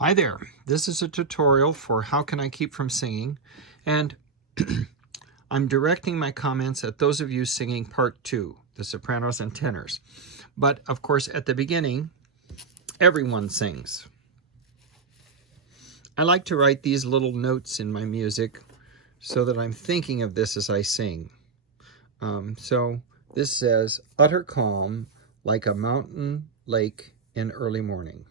Hi there. This is a tutorial for how can I keep from singing, and I'm directing my comments at those of you singing part 2, the sopranos and tenors. But of course at the beginning, everyone sings. I like to write these little notes in my music so that I'm thinking of this as I sing. So this says, utter calm like a mountain lake in early morning.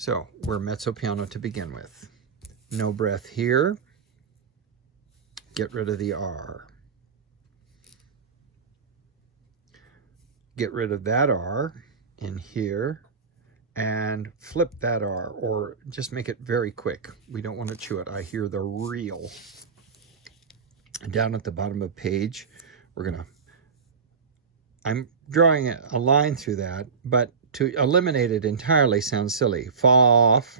So we're mezzo piano to begin with. No breath here. Get rid of the R. Get rid of that R in here and flip that R, or just make it very quick. We don't want to chew it. I hear the reel. Down at the bottom of the page, I'm drawing a line through that, but to eliminate it entirely sounds silly. Fa off.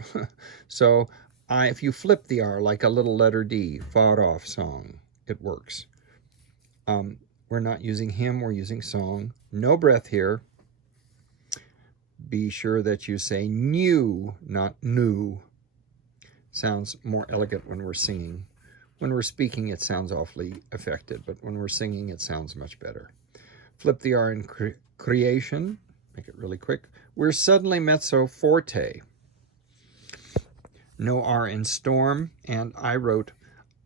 So if you flip the R like a little letter D, far off song, it works. We're not using hymn, we're using song. No breath here. Be sure that you say new, not new. Sounds more elegant when we're singing. When we're speaking, it sounds awfully affected, but when we're singing, it sounds much better. Flip the R in creation. Make it really quick. We're suddenly mezzo forte. No R in storm, and I wrote,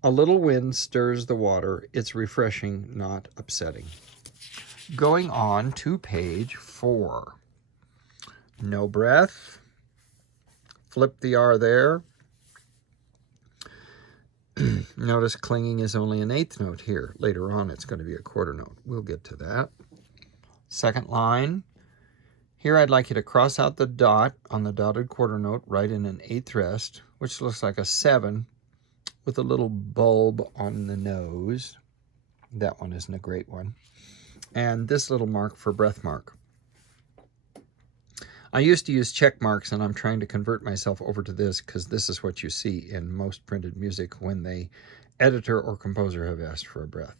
a little wind stirs the water. It's refreshing, not upsetting. Going on to page 4. No breath. Flip the R there. Notice clinging is only an 8th note here. Later on, it's going to be a quarter note. We'll get to that. Second line. Here I'd like you to cross out the dot on the dotted quarter note, write in an 8th rest, which looks like a 7 with a little bulb on the nose. That one isn't a great one. And this little mark for breath mark. I used to use check marks, and I'm trying to convert myself over to this because this is what you see in most printed music when the editor or composer have asked for a breath.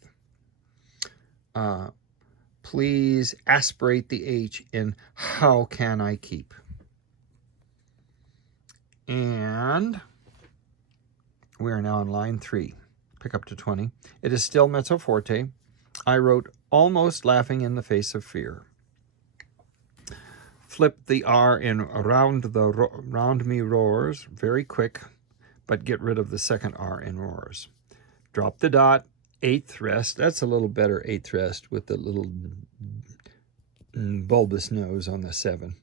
Please aspirate the H in how can I keep. And we are now on line 3. Pick up to 20. It is still mezzo forte. I wrote almost laughing in the face of fear. Flip the R in round me roars, very quick, but get rid of the second R in roars. Drop the dot, 8th rest. That's a little better 8th rest with the little bulbous nose on the 7.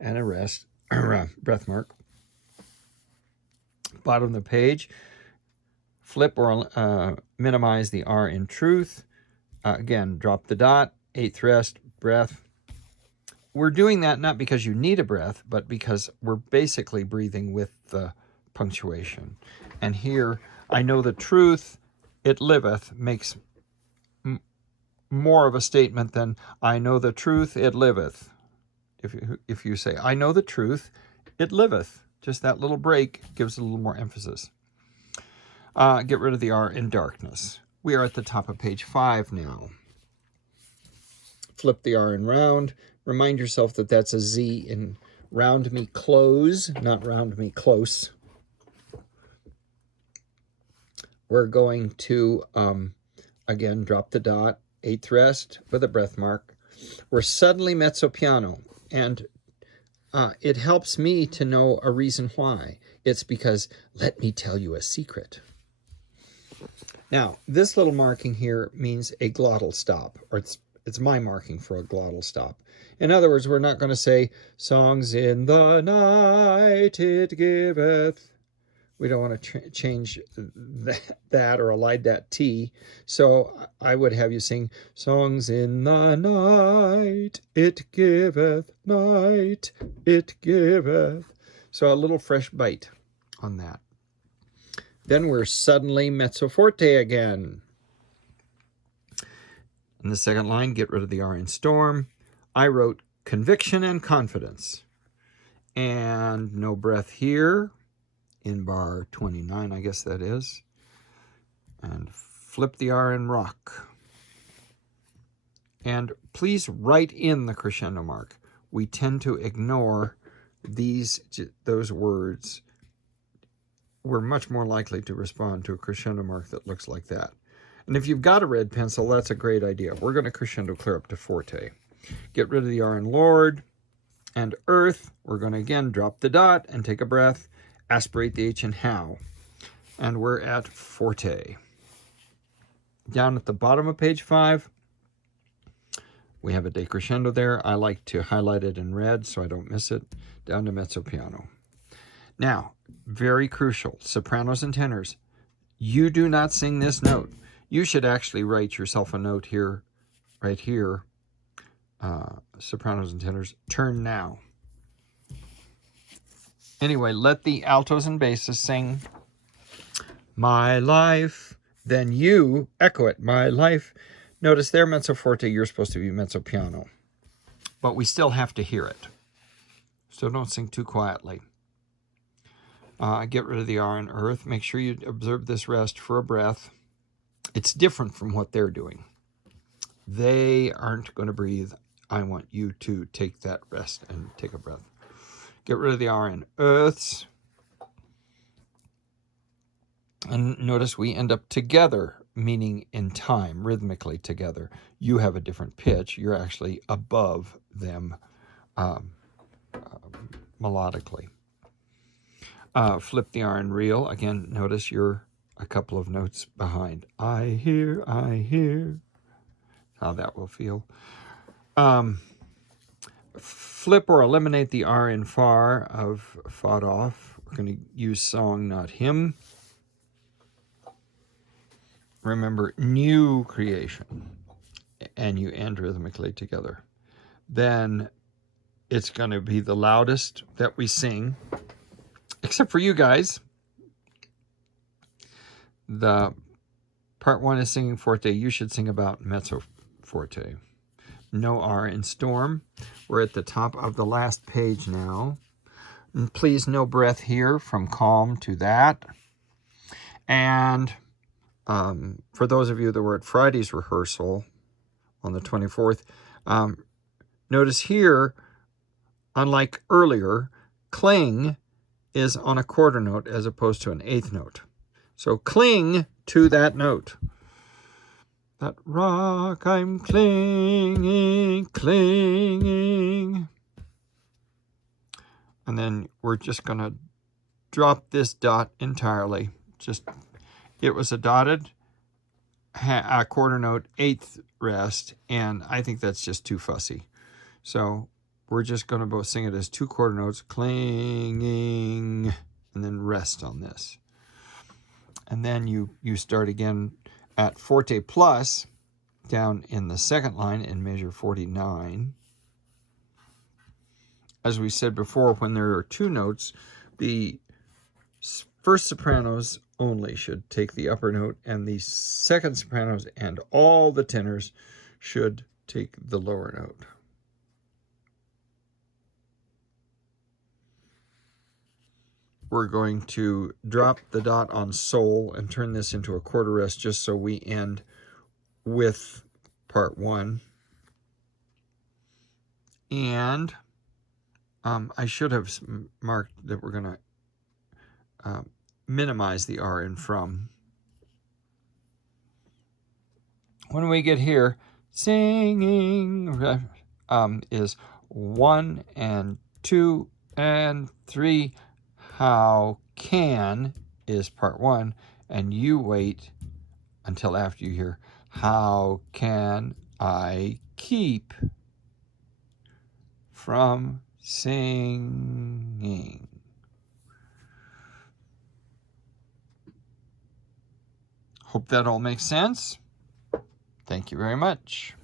And a rest, breath mark. Bottom of the page, flip or minimize the R in truth. Again, drop the dot, 8th rest, breath. We're doing that not because you need a breath, but because we're basically breathing with the punctuation. And here, I know the truth, it liveth, makes more of a statement than I know the truth, it liveth. If you say, I know the truth, it liveth. Just that little break gives a little more emphasis. Get rid of the R in darkness. We are at the top of page 5 now. Flip the R in round. Remind yourself that that's a Z in round me close, not round me close. We're going to, again, drop the dot, 8th rest with a breath mark. We're suddenly mezzo piano, and it helps me to know a reason why. It's because, let me tell you a secret. Now, this little marking here means a glottal stop, or it's my marking for a glottal stop. In other words, we're not going to say, songs in the night it giveth. We don't want to change that or elide that T. So I would have you sing, songs in the night it giveth, night it giveth. So a little fresh bite on that. Then we're suddenly mezzo forte again. In the second line, get rid of the R in storm. I wrote conviction and confidence. And no breath here in bar 29, I guess that is. And flip the R in rock. And please write in the crescendo mark. We tend to ignore those words, we're much more likely to respond to a crescendo mark that looks like that. And if you've got a red pencil, that's a great idea. We're going to crescendo clear up to forte. Get rid of the R in Lord and Earth. We're going to again drop the dot and take a breath. Aspirate the H in how. And we're at forte. Down at the bottom of page 5, we have a decrescendo there. I like to highlight it in red so I don't miss it. Down to mezzo piano. Now, very crucial, sopranos and tenors. You do not sing this note. You should actually write yourself a note here, right here. Sopranos and tenors, turn now. Anyway, let the altos and basses sing my life. Then you echo it, my life. Notice there, mezzo forte, you're supposed to be mezzo piano. But we still have to hear it. So don't sing too quietly. Get rid of the R in Earth. Make sure you observe this rest for a breath. It's different from what they're doing. They aren't going to breathe. I want you to take that rest and take a breath. Get rid of the R in Earths. And notice we end up together, meaning in time, rhythmically together. You have a different pitch. You're actually above them melodically. Flip the R in real. Again, notice you're a couple of notes behind. I hear, how that will feel. Flip or eliminate the R in far of fought off. We're going to use song, not hymn. Remember, new creation. And you end rhythmically together. Then it's going to be the loudest that we sing. Except for you guys. The part 1 is singing forte. You should sing about mezzo forte. No R in storm. We're at the top of the last page now. And please, no breath here from calm to that. And for those of you that were at Friday's rehearsal on the 24th, notice here, unlike earlier, cling is on a quarter note as opposed to an eighth note. So cling to that note. That rock I'm clinging, clinging. And then we're just going to drop this dot entirely. It was a dotted a quarter note, eighth rest, and I think that's just too fussy. So we're just going to both sing it as 2 quarter notes, clinging, and then rest on this. And then you start again at forte plus down in the second line in measure 49. As we said before, when there are 2 notes, the first sopranos only should take the upper note, and the second sopranos and all the tenors should take the lower note. We're going to drop the dot on sol and turn this into a quarter rest just so we end with part 1. And I should have marked that we're going to minimize the R in from. When we get here, singing is 1 and 2 and 3. How can is part 1, and you wait until after you hear how can I keep from singing. Hope that all makes sense. Thank you very much.